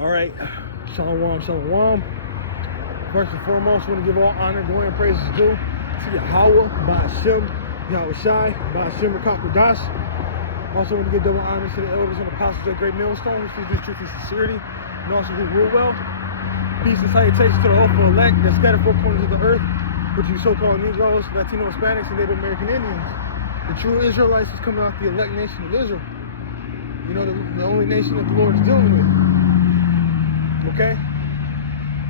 All right, shalom, shalom. First and foremost, I want to give all honor, glory, and praises due to Yahweh, Ba'ashem, Yahweh Shai, Ba'ashem, Rakakudas. Also want to give double honor to the elders and apostles at Great Millstone, who speak the truth and sincerity, and also who rule well. Peace and salutations to the hopeful elect that scattered four corners of the earth, which you so-called Negroes, Latino, Hispanics, and Native American Indians. The true Israelites is coming out the elect nation of Israel. You know, the only nation that the Lord is dealing with. Okay?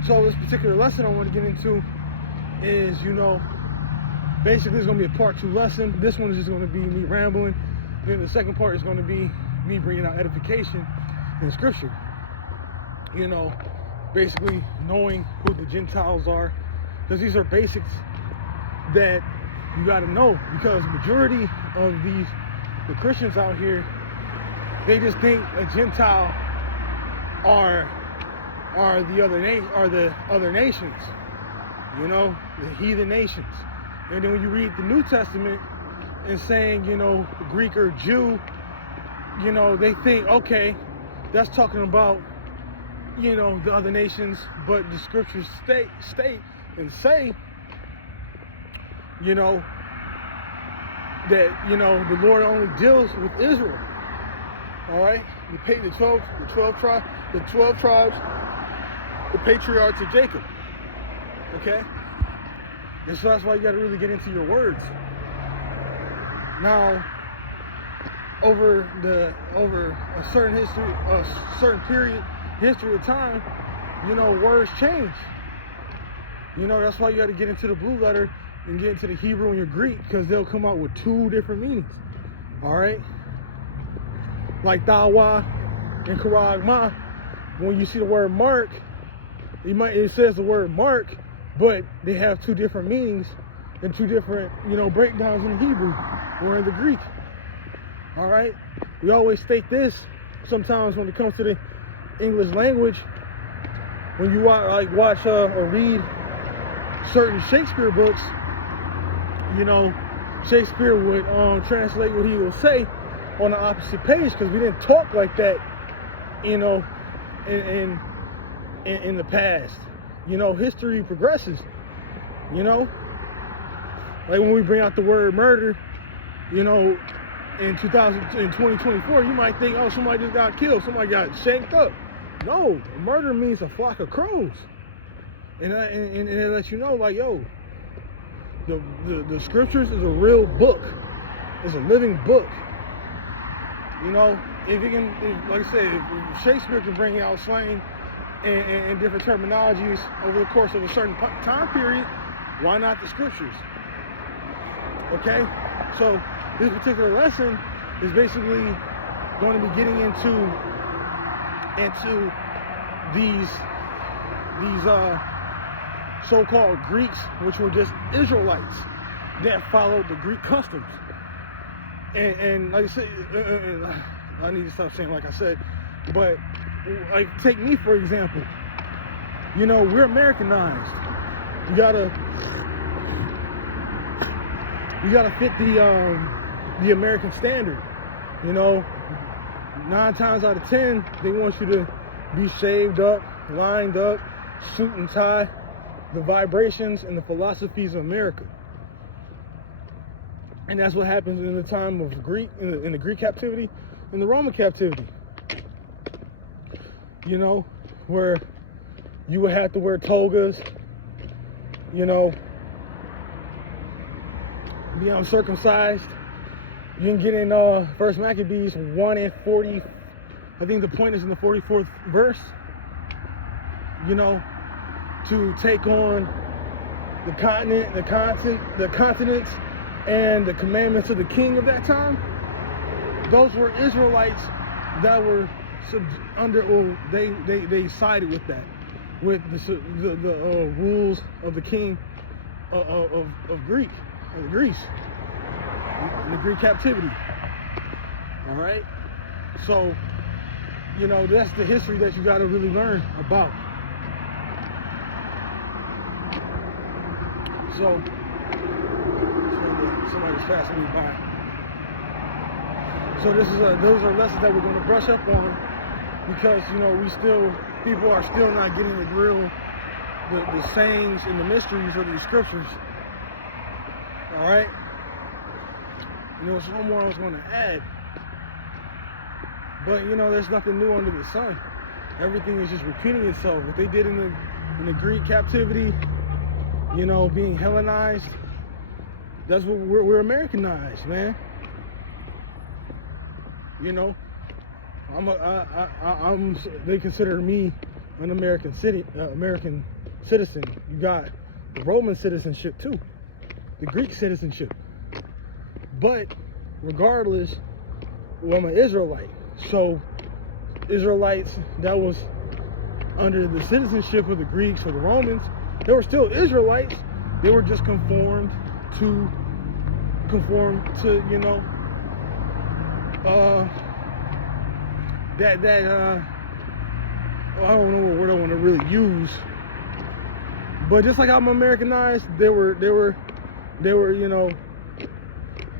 So this particular lesson I want to get into is, you know, basically it's going to be a part 2 lesson. This one is just going to be me rambling. Then the second part is going to be me bringing out edification in Scripture. You know, basically knowing who the Gentiles are. Because these are basics that you got to know. Because the majority of the Christians out here, they just think a Gentile are the other nations, you know, the heathen nations. And then when you read the New Testament and saying, you know, Greek or Jew, you know, they think, okay, that's talking about, you know, the other nations, but the scriptures state and say, you know, that, you know, the Lord only deals with Israel. All right, the 12 tribes, the patriarchs of Jacob. Okay, and so that's why you got to really get into your words. Now, over a certain history of time, you know, words change. You know, that's why you got to get into the blue letter and get into the Hebrew and your Greek, because they'll come out with 2 different meanings. All right. Like Dawa and Karagma, when you see the word mark, it says the word mark, but they have 2 different meanings and 2 different, you know, breakdowns in the Hebrew or in the Greek. All right, we always state this sometimes when it comes to the English language. When you watch or read certain Shakespeare books, you know, Shakespeare would translate what he will say on the opposite page, because we didn't talk like that, you know, in the past. You know, history progresses, you know, like when we bring out the word murder, you know, in 2024, you might think, oh, somebody just got killed, somebody got shanked up. No, murder means a flock of crows, and it lets you know, like, yo, the scriptures is a real book. It's a living book. You know, like I said, if Shakespeare can bring out slang and different terminologies over the course of a certain time period, why not the scriptures? Okay, so this particular lesson is basically going to be getting into these so-called Greeks, which were just Israelites that followed the Greek customs. And like I said, I need to stop saying like I said, but like take me for example. You know, we're Americanized. We gotta fit the American standard. You know, 9 times out of 10, they want you to be shaved up, lined up, suit and tie, the vibrations and the philosophies of America. And that's what happens in the time of in the Greek captivity, in the Roman captivity. You know, where you would have to wear togas, you know, be uncircumcised. You can get in First Maccabees 1 and 40. I think the point is in the 44th verse. You know, to take on the continents, and the commandments of the king of that time. Those were Israelites that were they sided with that, with the rules of the king of Greece, in the Greek captivity. All right, so you know, that's the history that you got to really learn about. So somebody's passing me by. So those are lessons that we're going to brush up on, because you know we still people are still not getting the real, the sayings and the mysteries of these scriptures. All right. And there was one more I was going to add, but there's nothing new under the sun. Everything is just repeating itself. What they did in the Greek captivity, being Hellenized, that's what we're Americanized, man. They consider me an American citizen. You got the Roman citizenship too, the Greek citizenship. But regardless, I'm an Israelite. So Israelites that was under the citizenship of the Greeks or the Romans, they were still Israelites. They were just conformed to I don't know what word I want to really use, but just like I'm Americanized, they were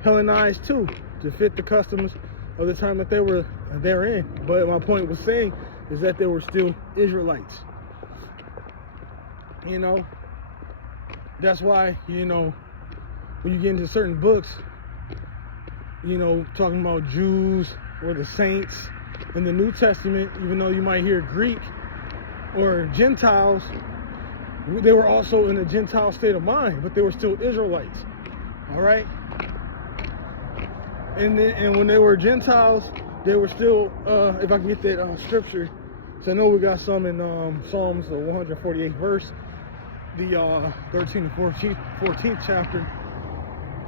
Hellenized too, to fit the customs of the time that they're in. But my point was saying is that they were still Israelites. That's why, when you get into certain books, talking about Jews or the saints in the New Testament, even though you might hear Greek or Gentiles, they were also in a Gentile state of mind, but they were still Israelites. All right. And when they were Gentiles, they were still, if I can get that scripture, so I know we got some in Psalms, the 148th verse, the 13th and 14th chapter.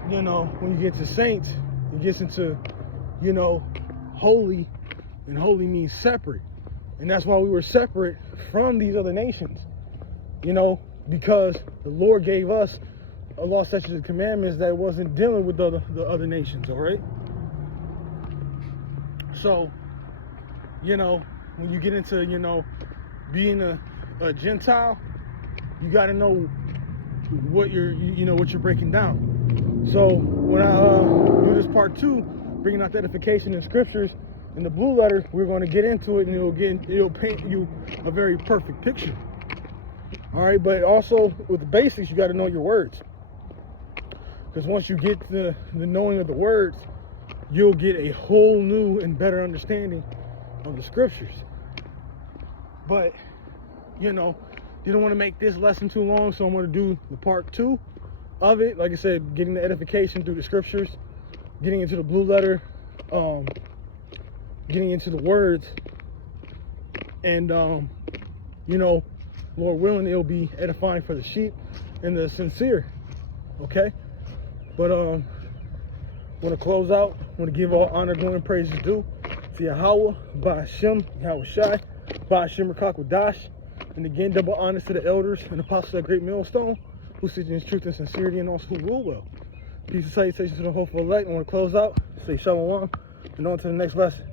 When you get to saints, it gets into, holy, and holy means separate. And that's why we were separate from these other nations, because the Lord gave us a law, statutes, and commandments that wasn't dealing with the other nations, all right? So, when you get into, being a Gentile, you got to know what what you're breaking down. So when I do this part 2, bringing out the edification in scriptures in the blue letter, we're going to get into it, and it'll paint you a very perfect picture. All right, but also with the basics, you got to know your words, because once you get the knowing of the words, you'll get a whole new and better understanding of the scriptures. But didn't want to make this lesson too long, so I'm going to do the part 2 of it. Like I said, getting the edification through the scriptures, getting into the blue letter, getting into the words, and Lord willing, it'll be edifying for the sheep and the sincere. Okay, but want to close out. Want to give all honor, glory, and praises due to Yahweh, Ba'ashem, Yahweh Shai, Ba'ashem Rakakwadash. And again, double honors to the elders and apostles of that great millstone who sit in truth and sincerity, and also who rule well. Peace and salutations to the hopeful elect. I want to close out, say shalom, and on to the next lesson.